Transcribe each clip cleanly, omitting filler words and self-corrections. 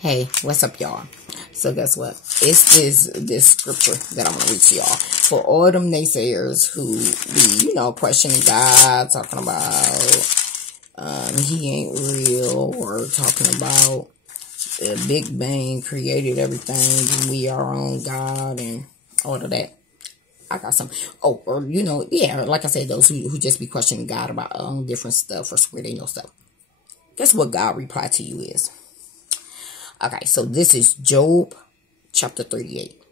Hey, what's up, y'all? So guess what? It's this scripture that I'm gonna read to y'all for all them naysayers who be, questioning God, talking about he ain't real, or talking about the Big Bang created everything and we are our own God and all of that. I got some. Oh, or like I said, those who just be questioning God about different stuff or spreading stuff. Guess what God replied to you is? Okay, so this is Job chapter 38,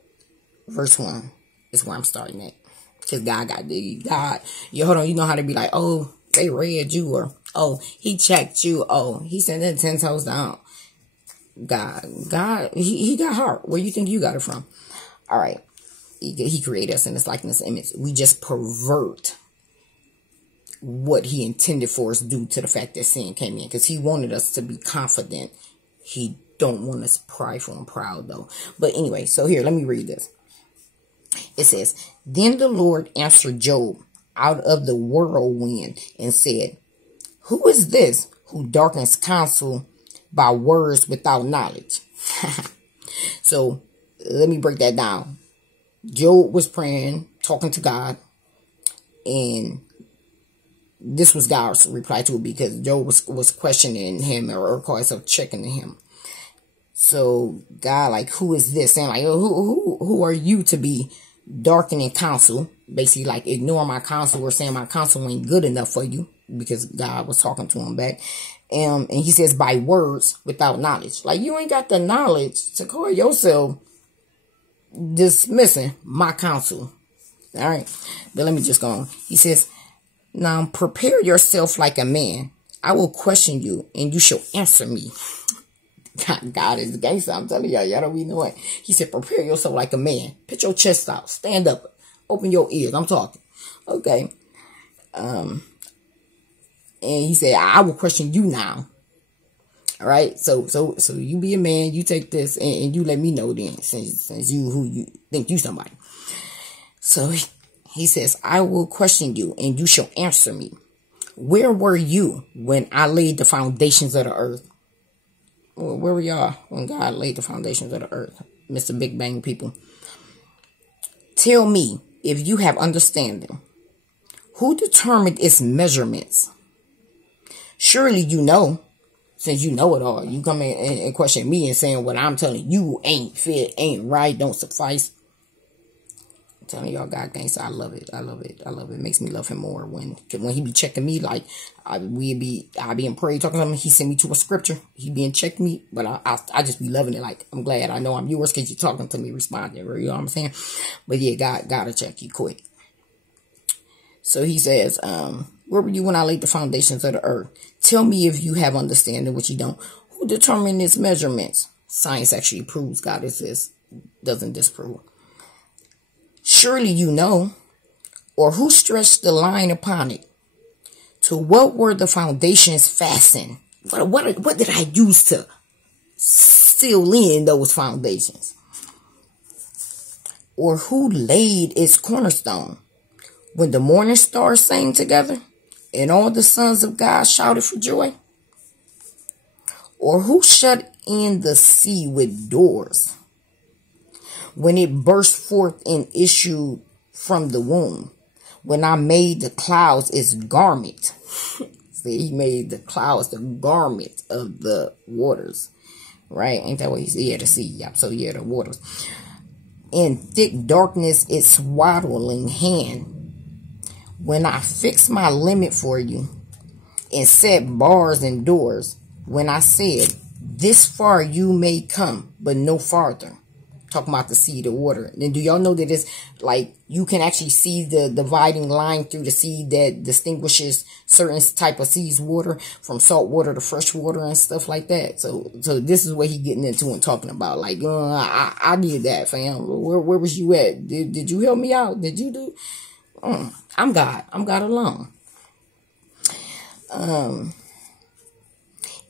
verse 1 is where I'm starting at. Because God, hold on, you know how to be like, oh, they read you, or, oh, he checked you, oh, he sent it 10 toes down. God, he got heart. Where you think you got it from? All right, he created us in his likeness and image. We just pervert what he intended for us due to the fact that sin came in. Because he wanted us to be confident. He don't want us prideful and proud though. But anyway, so here, let me read this. It says, Then the Lord answered Job out of the whirlwind and said, Who is this who darkens counsel by words without knowledge? So let me break that down. Job was praying, talking to God, and this was God's reply to it, because Job was questioning him, or call himself checking him. So God, like, who is this? Saying like, who are you to be darkening counsel? Basically, like, ignore my counsel, or saying my counsel ain't good enough for you, because God was talking to him back. And he says, by words without knowledge. Like, you ain't got the knowledge to call yourself dismissing my counsel. All right. But let me just go on. He says, now prepare yourself like a man. I will question you and you shall answer me. God is gangster. I'm telling y'all don't be knowing. He said, prepare yourself like a man. Put your chest out. Stand up. Open your ears. I'm talking. Okay. And he said, I will question you now. All right. So you be a man. You take this and you let me know then, since you who you think you somebody. So he says, I will question you and you shall answer me. Where were you when I laid the foundations of the earth? Where were y'all when God laid the foundations of the earth? Mr. Big Bang people. Tell me if you have understanding. Who determined its measurements? Surely you know. Since you know it all, you come in and question me and saying what I'm telling you ain't fit, ain't right, don't suffice. I'm telling y'all, God gangster, I love it. I love it. I love it. It makes me love him more when he be checking me. Like, I be in prayer talking to him. He send me to a scripture. He be in check me, but I just be loving it. Like, I'm glad I know I'm yours because you're talking to me, responding. You know what I'm saying? But yeah, God gotta check you quick. So he says, where were you when I laid the foundations of the earth? Tell me if you have understanding, which you don't. Who determined its measurements? Science actually proves God exists, doesn't disprove. Surely you know. Or who stretched the line upon it? To what were the foundations fastened? What did I use to seal in those foundations? Or who laid its cornerstone? When the morning stars sang together and all the sons of God shouted for joy? Or who shut in the sea with doors when it burst forth and issued from the womb? When I made the clouds its garment. See, he made the clouds the garment of the waters. Right? Ain't that what he said? Yeah, the sea. Yep. So yeah, the waters. In thick darkness its swaddling hand. When I fixed my limit for you and set bars and doors, when I said, this far you may come, but no farther. Talking about the sea, the water. Then do y'all know that it's like you can actually see the dividing line through the sea that distinguishes certain type of seas water from salt water to fresh water and stuff like that. So this is what he getting into and talking about. Like, I did that, fam. Where was you at? Did you help me out? Did you do? I'm God. I'm God alone.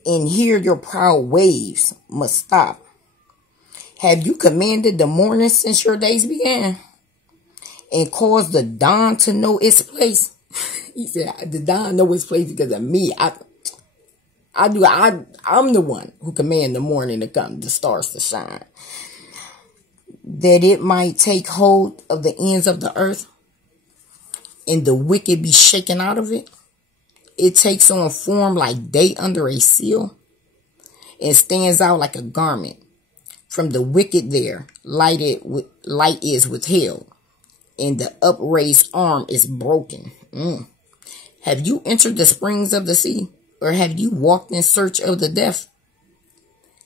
And here your proud waves must stop. Have you commanded the morning since your days began? And caused the dawn to know its place? He said, the dawn know its place because of me. I'm the one who command the morning to come, the stars to shine. That it might take hold of the ends of the earth, and the wicked be shaken out of it. It takes on form like day under a seal, and stands out like a garment. From the wicked there, light is withheld, and the upraised arm is broken. Have you entered the springs of the sea, or have you walked in search of the death?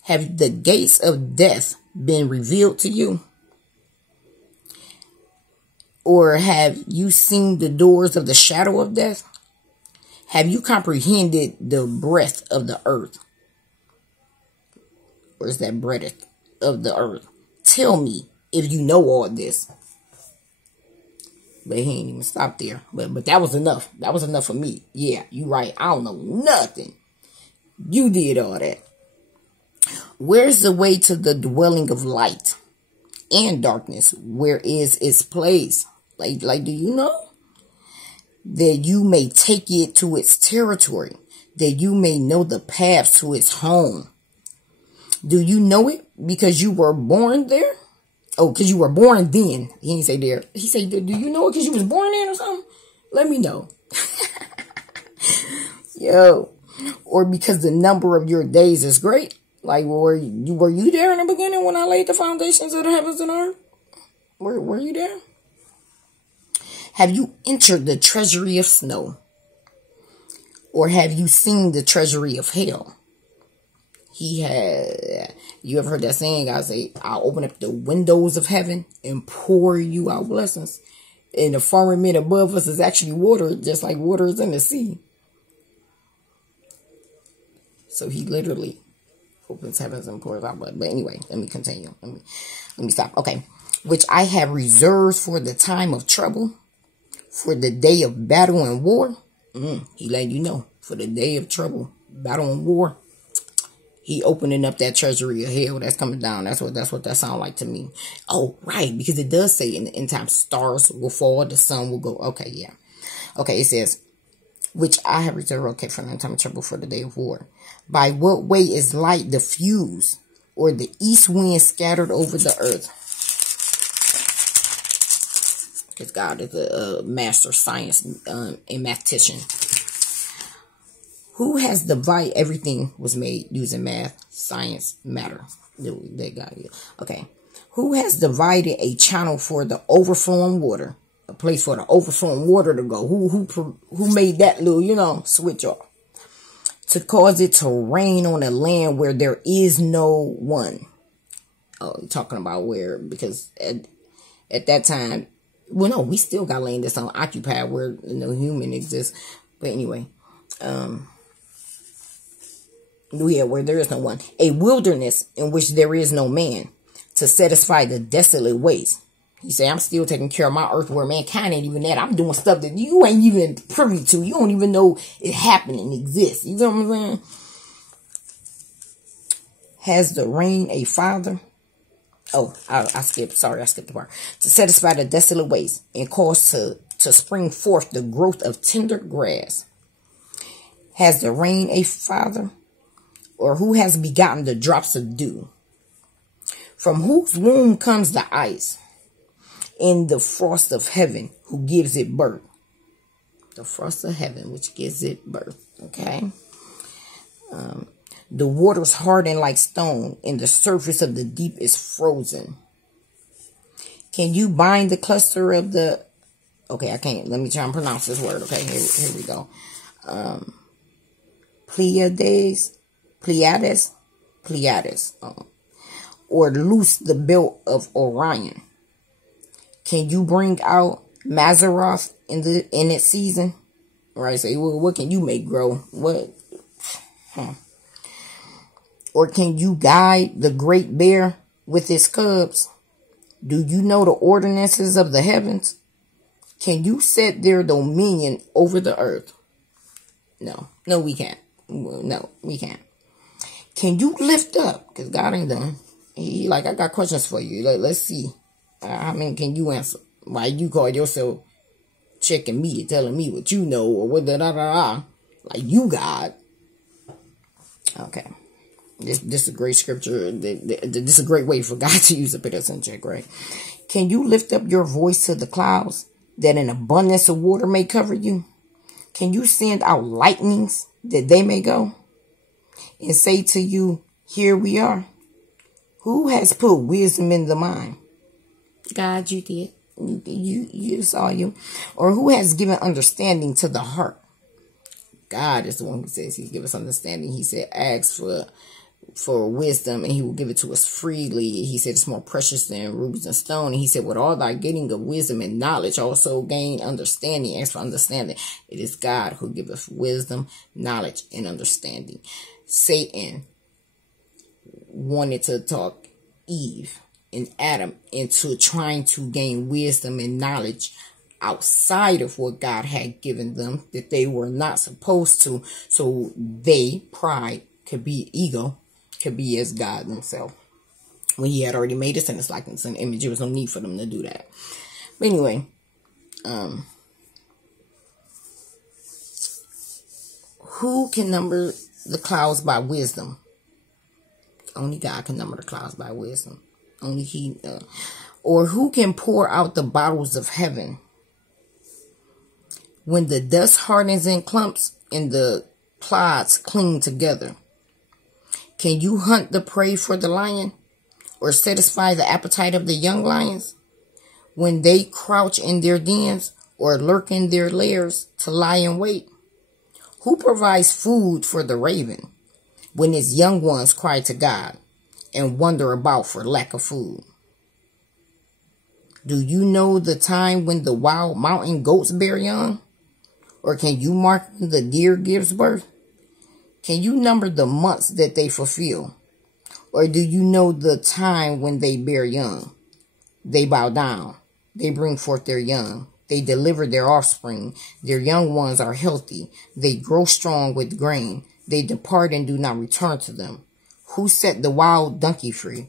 Have the gates of death been revealed to you? Or have you seen the doors of the shadow of death? Have you comprehended the breadth of the earth? Where's that breadth of the earth? Tell me if you know all this. But he ain't even stopped there. But that was enough. That was enough for me. Yeah, you right. I don't know nothing. You did all that. Where's the way to the dwelling of light and darkness? Where is its place? Like, do you know? That you may take it to its territory. That you may know the paths to its home. Do you know it because you were born there? Oh, because you were born then. He didn't say there. He said, do you know it because you was born then or something? Let me know. Yo. Or because the number of your days is great. Like, were you there in the beginning when I laid the foundations of the heavens and earth? Were you there? Have you entered the treasury of snow? Or have you seen the treasury of hell? You ever heard that saying? I say, I'll open up the windows of heaven and pour you out blessings. And the firmament above us is actually water, just like water is in the sea. So he literally opens heavens and pours out blood. But anyway, let me continue. Let me stop. Okay. Which I have reserved for the time of trouble, for the day of battle and war. He letting you know, for the day of trouble, battle and war. He opening up that treasury of hell that's coming down. That's what that sounds like to me. Oh, right. Because it does say in the end time, stars will fall, the sun will go. Okay, yeah. Okay, it says, which I have reserved, okay, for the time of trouble, for the day of war. By what way is light diffused, or the east wind scattered over the earth? Because God is a master science and mathematician. Who has divided? Everything was made using math, science, matter. They got it. Okay. Who has divided a channel for the overflowing water? A place for the overflowing water to go. Who made that little, switch off? To cause it to rain on a land where there is no one. Oh, you're talking about where, because at that time, well, no, we still got land that's unoccupied where no human exists. But anyway, yeah, where there is no one. A wilderness in which there is no man, to satisfy the desolate waste. He said, I'm still taking care of my earth where mankind ain't even at. I'm doing stuff that you ain't even privy to. You don't even know it happened and exists. You know what I'm saying? Has the rain a father? Oh, I skipped. Sorry, I skipped the part. To satisfy the desolate waste and cause to spring forth the growth of tender grass. Has the rain a father? Or who has begotten the drops of dew? From whose womb comes the ice? In the frost of heaven, who gives it birth? The frost of heaven, which gives it birth. Okay. The waters harden like stone, and the surface of the deep is frozen. Can you bind the cluster of the... Okay, I can't. Let me try and pronounce this word. Okay, here we go. Pleiades. Or loose the belt of Orion. Can you bring out Mazaroth in its season? Right? Say, well, what can you make grow? What? Or can you guide the great bear with its cubs? Do you know the ordinances of the heavens? Can you set their dominion over the earth? No, we can't. No, we can't. Can you lift up? Because God ain't done. He like, I got questions for you. Let's see. How many can you answer? Why you call yourself checking me and telling me what you know or what da da da da? Like you God. Okay. This is a great scripture. This is a great way for God to use to put us in check, right? Can you lift up your voice to the clouds that an abundance of water may cover you? Can you send out lightnings that they may go and say to you, here we are? Who has put wisdom in the mind? God, you did. You saw you. Or who has given understanding to the heart? God is the one who says He gives us understanding. He said, ask for wisdom and He will give it to us freely. He said it's more precious than rubies and stone. And He said, with all thy getting of wisdom and knowledge, also gain understanding. Ask for understanding. It is God who giveth wisdom, knowledge, and understanding. Satan wanted to talk Eve and Adam into trying to gain wisdom and knowledge outside of what God had given them, that they were not supposed to, so pride could be ego, could be as God Himself. When He had already made us in His likeness and image, there was no need for them to do that. But anyway, who can number the clouds by wisdom? Only God can number the clouds by wisdom. Only He. Or who can pour out the bottles of heaven? When the dust hardens in clumps and the clods cling together, can you hunt the prey for the lion or satisfy the appetite of the young lions? When they crouch in their dens or lurk in their lairs to lie in wait, who provides food for the raven when its young ones cry to God and wander about for lack of food? Do you know the time when the wild mountain goats bear young? Or can you mark when the deer gives birth? Can you number the months that they fulfill? Or do you know the time when they bear young? They bow down. They bring forth their young. They deliver their offspring. Their young ones are healthy. They grow strong with grain. They depart and do not return to them. Who set the wild donkey free?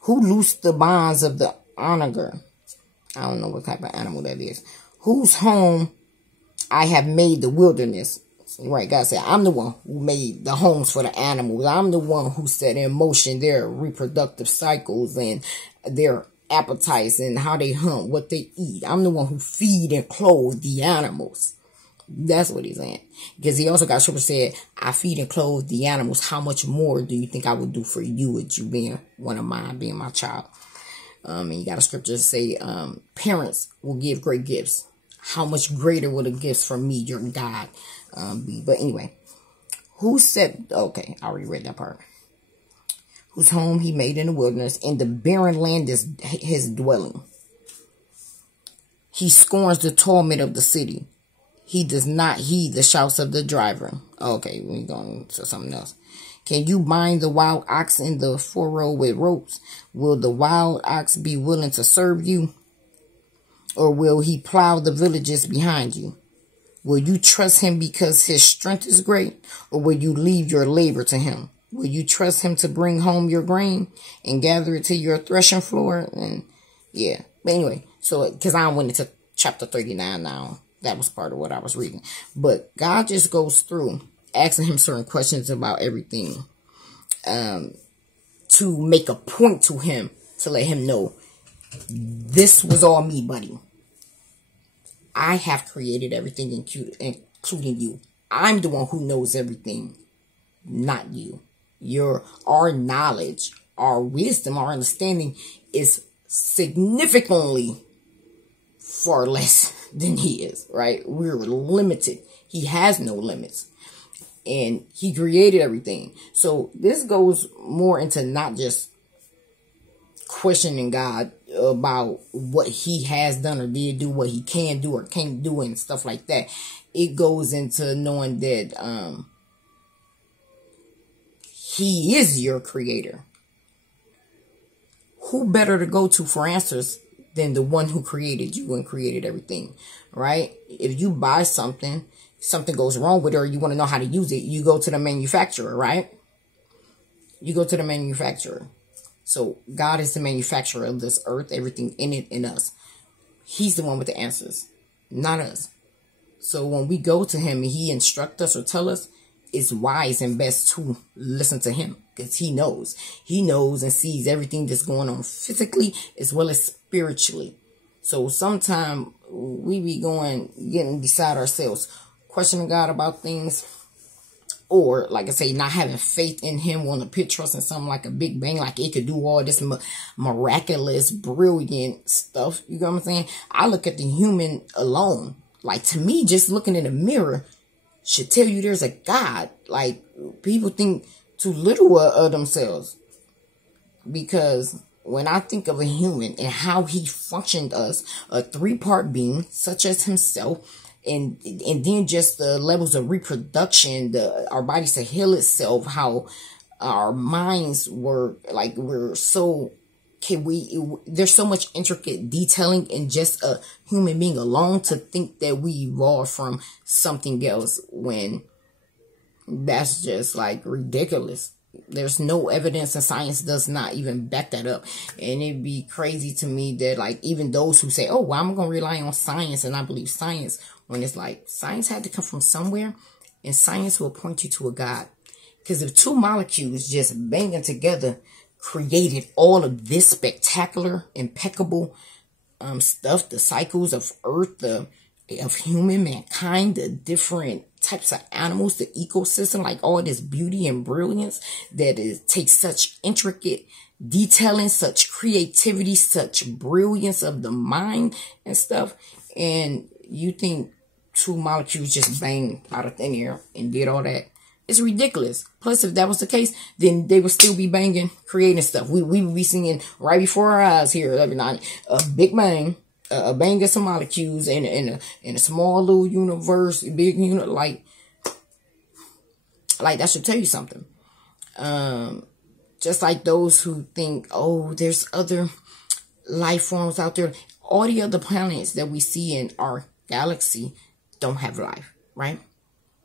Who loosed the bonds of the onager? I don't know what type of animal that is. Whose home I have made the wilderness. Right, God said, I'm the one who made the homes for the animals. I'm the one who set in motion their reproductive cycles and their appetites and how they hunt, what they eat. I'm the one who feed and clothe the animals. That's what He's saying. Because He also got scripture said, I feed and clothe the animals. How much more do you think I would do for you with you being one of mine, being my child? And you got a scripture say, parents will give great gifts. How much greater will the gifts from me, your God, be? But anyway, who said, okay, I already read that part. Whose home He made in the wilderness, and the barren land is His dwelling. He scorns the torment of the city. He does not heed the shouts of the driver. Okay, we're going to something else. Can you bind the wild ox in the furrow with ropes? Will the wild ox be willing to serve you? Or will he plow the villages behind you? Will you trust him because his strength is great? Or will you leave your labor to him? Will you trust him to bring home your grain and gather it to your threshing floor? And yeah, but anyway, so because I went into chapter 39 now. That was part of what I was reading. But God just goes through asking him certain questions about everything to make a point to him, to let him know, this was all me, buddy. I have created everything, including you. I'm the one who knows everything, not you. Our knowledge, our wisdom, our understanding is significantly far less than he is, right? We're limited. He has no limits. And he created everything. So this goes more into not just questioning God about what he has done or did do, what he can do or can't do and stuff like that. It goes into knowing that he is your creator. Who better to go to for answers than the one who created you and created everything, right? If you buy something goes wrong with it, or you want to know how to use it, you go to the manufacturer, right? You go to the manufacturer. So God is the manufacturer of this earth, everything in it, in us. He's the one with the answers, not us. So when we go to him and he instructs us or tell us, it's wise and best to listen to him, because he knows and sees everything that's going on physically as well as spiritually. So sometimes we be getting beside ourselves, questioning God about things, or like I say, not having faith in him, wanting to put trust in something like a Big Bang, like it could do all this miraculous, brilliant stuff. You know what I'm saying? I look at the human alone. Like, to me, just looking in the mirror should tell you there's a God. Like, people think too little of themselves. Because when I think of a human and how he functioned as a 3-part being, such as himself, and then just the levels of reproduction, our bodies to heal itself, how our minds were, like, there's so much intricate detailing in just a human being alone, to think that we evolved from something else, when that's just like ridiculous. There's no evidence, and science does not even back that up. And it'd be crazy to me that, like, even those who say, oh, well, I'm going to rely on science and I believe science, when it's like, science had to come from somewhere, and science will point you to a God. Because if 2 molecules just banging together created all of this spectacular, impeccable stuff, the cycles of Earth, of human mankind, the different types of animals, the ecosystem, like all this beauty and brilliance that takes such intricate detailing, such creativity, such brilliance of the mind and stuff, and you think 2 molecules just banged out of thin air and did all that? It's ridiculous. Plus, if that was the case, then they would still be banging, creating stuff. We would be seeing right before our eyes here every night a big bang, a bang of some molecules in a small little universe, big like that should tell you something. Just like those who think, oh, there's other life forms out there. All the other planets that we see in our galaxy don't have life, right?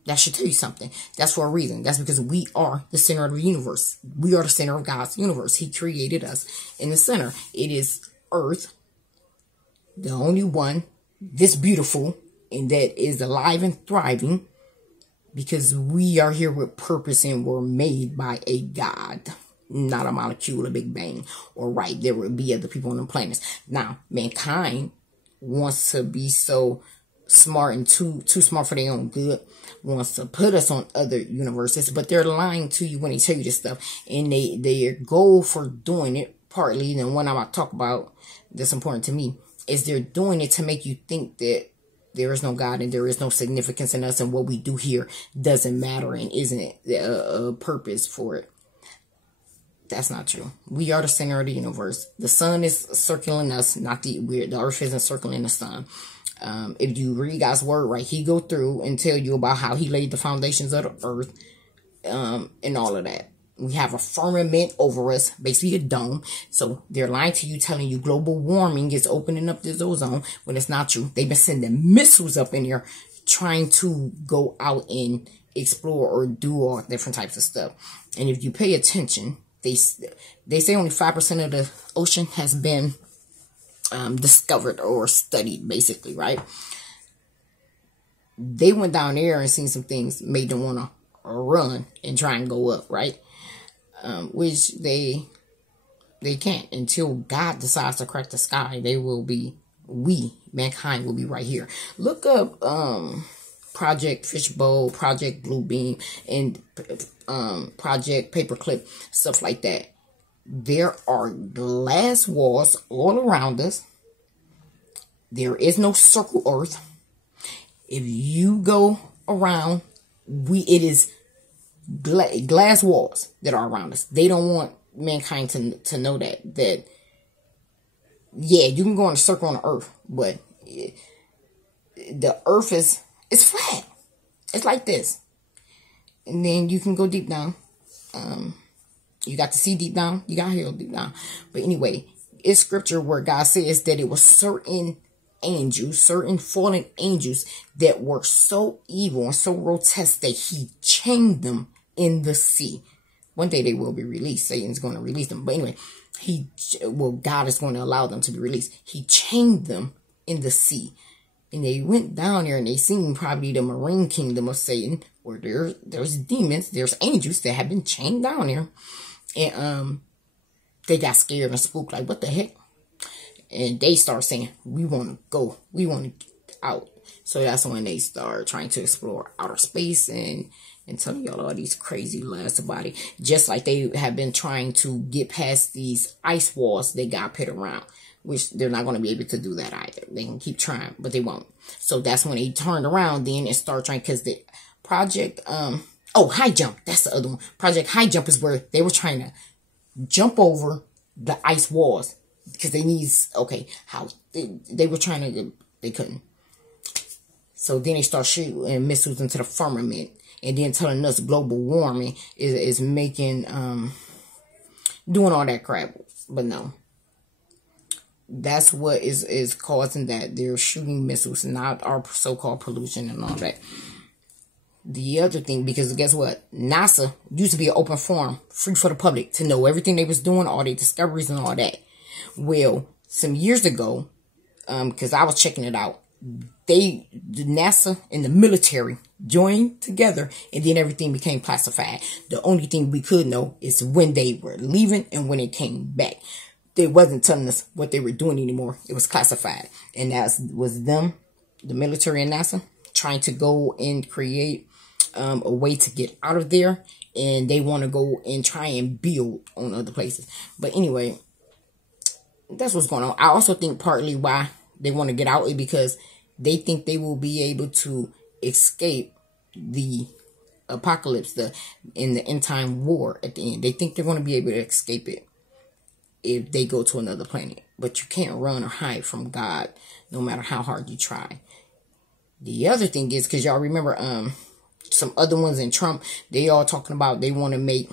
That should tell you something. That's for a reason. That's because we are the center of the universe. We are the center of God's universe. He created us in the center. It is Earth, the only one this beautiful and that is alive and thriving, because we are here with purpose and we're made by a God, not a molecule, a Big Bang. Or right, there will be other people on the planets. Now, mankind wants to be so smart and too smart for their own good, wants to put us on other universes, but they're lying to you when they tell you this stuff. And their goal for doing it, partly, and one I'm about to talk about that's important to me, is they're doing it to make you think that there is no God and there is no significance in us, and what we do here doesn't matter and isn't a purpose for it. That's not true. We are the center of the universe. The sun is circling us, not the earth isn't circling the sun. If you read God's word, right, he go through and tell you about how he laid the foundations of the earth, and all of that. We have a firmament over us, basically a dome. So they're lying to you, telling you global warming is opening up this ozone, when it's not true. They've been sending missiles up in here trying to go out and explore or do all different types of stuff. And if you pay attention, they say only 5% of the ocean has been discovered or studied, basically, right? They went down there and seen some things, made them want to run and try and go up, right? Which they can't until God decides to crack the sky. Mankind will be right here. Look up Project Fishbowl, Project Bluebeam, and Project Paperclip, stuff like that. There are glass walls all around us. There is no circle Earth. If you go around, it is glass walls that are around us. They don't want mankind to know that yeah, you can go in a circle on the Earth, but the Earth is flat. It's like this. And then you can go deep down. You got to see deep down. You got to hear deep down. But anyway, it's scripture where God says that it was certain angels, certain fallen angels that were so evil and so grotesque that he chained them in the sea. One day they will be released. Satan's going to release them. But anyway, God is going to allow them to be released. He chained them in the sea. And they went down there and they seen probably the marine kingdom of Satan, where there's demons, there's angels that have been chained down there. And they got scared and spooked, like, what the heck? And they start saying, we want to go. We want to get out. So that's when they start trying to explore outer space and telling y'all all these crazy lies about it. Just like they have been trying to get past these ice walls they got put around. Which they're not going to be able to do that either. They can keep trying, but they won't. So that's when they turned around then and start trying, because the project, High Jump, that's the other one. Project High Jump is where they were trying to jump over the ice walls, because they need, they were trying to, they couldn't. So then they start shooting missiles into the firmament, and then telling us global warming is making, doing all that crap. But no. That's what is causing that. They're shooting missiles, not our so-called pollution and all that. The other thing, because guess what? NASA used to be an open forum, free for the public, to know everything they was doing, all their discoveries and all that. Well, some years ago, because I was checking it out, the NASA and the military joined together, and then everything became classified. The only thing we could know is when they were leaving and when they came back. They wasn't telling us what they were doing anymore. It was classified. And that was them, the military and NASA, trying to go and create a way to get out of there. And they want to go and try and build on other places. But anyway, that's what's going on. I also think partly why they want to get out is because they think they will be able to escape the apocalypse, in the end time war at the end. They think they're going to be able to escape it if they go to another planet. But you can't run or hide from God, no matter how hard you try. The other thing is, because y'all remember some other ones in Trump, they all talking about they want to make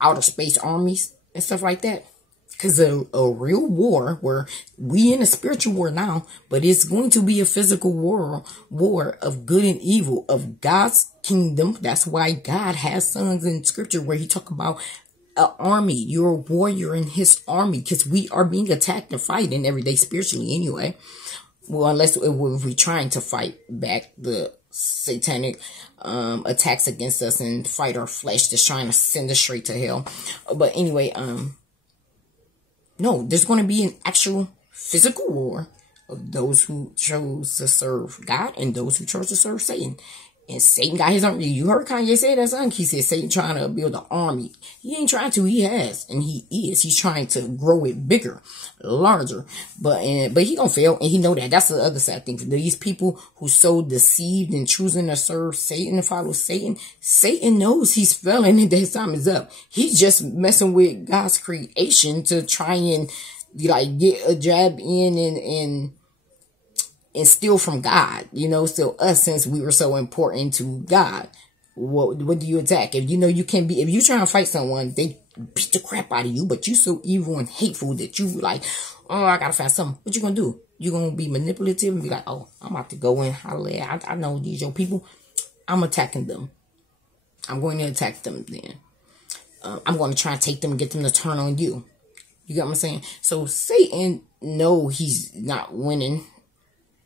outer space armies and stuff like that. Because a real war, where we in a spiritual war now, but it's going to be a physical war of good and evil, of God's kingdom. That's why God has sons in scripture where he talk about an army. You're a warrior in his army, because we are being attacked and fighting every day spiritually anyway. Well, unless we're trying to fight back the satanic attacks against us and fight our flesh that's trying to send us straight to hell. But anyway, no, there's going to be an actual physical war of those who chose to serve God and those who chose to serve Satan. And Satan got his own. You heard Kanye say that, son? He said Satan trying to build an army. He ain't trying to. He has, and he is. He's trying to grow it bigger, larger. But he gonna fail, and he know that. That's the other sad thing. For these people who so deceived and choosing to serve Satan and follow Satan, Satan knows he's failing and that his time is up. He's just messing with God's creation to try and get a jab in and steal from God, steal us, since we were so important to God. What do you attack? If you can't be, if you try to fight someone, they beat the crap out of you, but you so evil and hateful that you I gotta find something. What you gonna do? You gonna be manipulative and be like, oh, I'm about to go in, holler, I know these your people. I'm attacking them. I'm going to attack them then. I'm going to try and take them and get them to turn on you. You got what I'm saying? So Satan, no, he's not winning.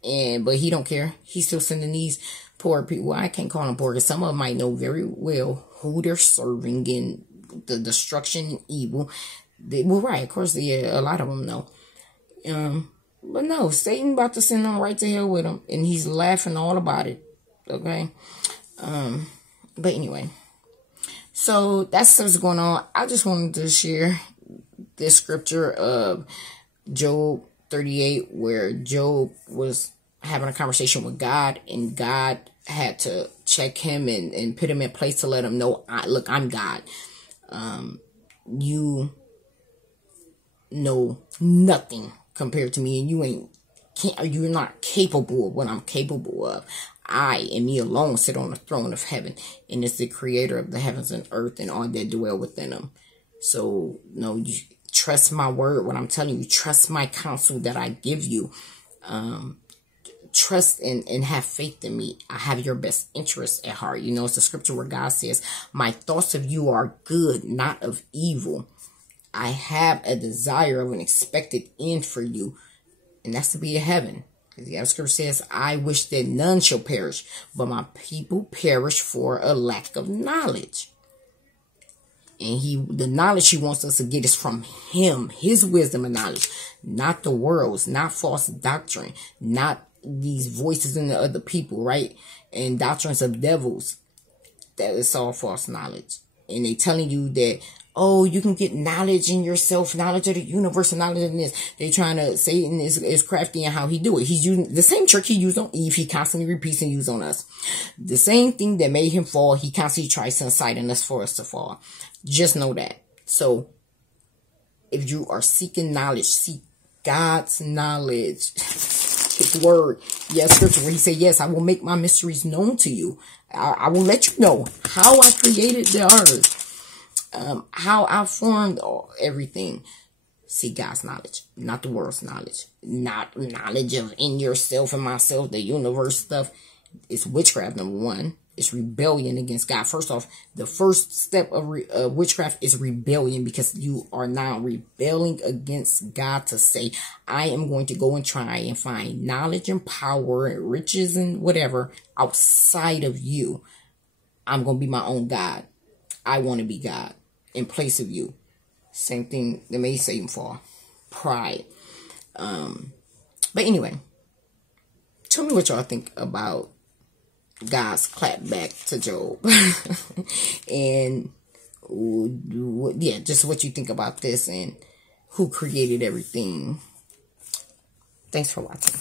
But he don't care. He's still sending these poor people. Well, I can't call them poor, because some of them might know very well who they're serving and the destruction and evil. Right, of course, a lot of them know. But no, Satan about to send them right to hell with him, and he's laughing all about it. Okay, but anyway, so that's what's going on. I just wanted to share this scripture of Job 38, where Job was having a conversation with God, and God had to check him and put him in place to let him know, look, I'm God. You know nothing compared to me, and you're not capable of what I'm capable of. I and me alone sit on the throne of heaven, and it's the creator of the heavens and earth and all that dwell within them. So, no, you trust my word when I'm telling you. Trust my counsel that I give you. Trust and have faith in me. I have your best interests at heart. It's the scripture where God says, my thoughts of you are good, not of evil. I have a desire of an expected end for you. And that's to be in heaven. The other scripture says, I wish that none shall perish, but my people perish for a lack of knowledge. And the knowledge he wants us to get is from him, his wisdom and knowledge, not the world's, not false doctrine, not these voices in the other people, right? And doctrines of devils. That is all false knowledge. And they telling you that, oh, you can get knowledge in yourself, knowledge of the universe, knowledge in this. They're trying to, Satan is crafty in how he do it. He's using the same trick he used on Eve. He constantly repeats and uses on us. The same thing that made him fall, he constantly tries to incite in us for us to fall. Just know that. So, if you are seeking knowledge, seek God's knowledge. His word. Yes, scripture where he said, yes, I will make my mysteries known to you. I will let you know how I created the earth. How I formed everything. See God's knowledge, not the world's knowledge. Not knowledge of in yourself and myself, the universe stuff. It's witchcraft, number one. It's rebellion against God. First off, the first step of witchcraft is rebellion, because you are now rebelling against God to say, I am going to go and try and find knowledge and power and riches and whatever outside of you. I'm going to be my own God. I want to be God in place of you. Same thing that made Satan fall. Pride. But anyway, tell me what y'all think about God's clap back to Job. And yeah, just what you think about this and who created everything. Thanks for watching.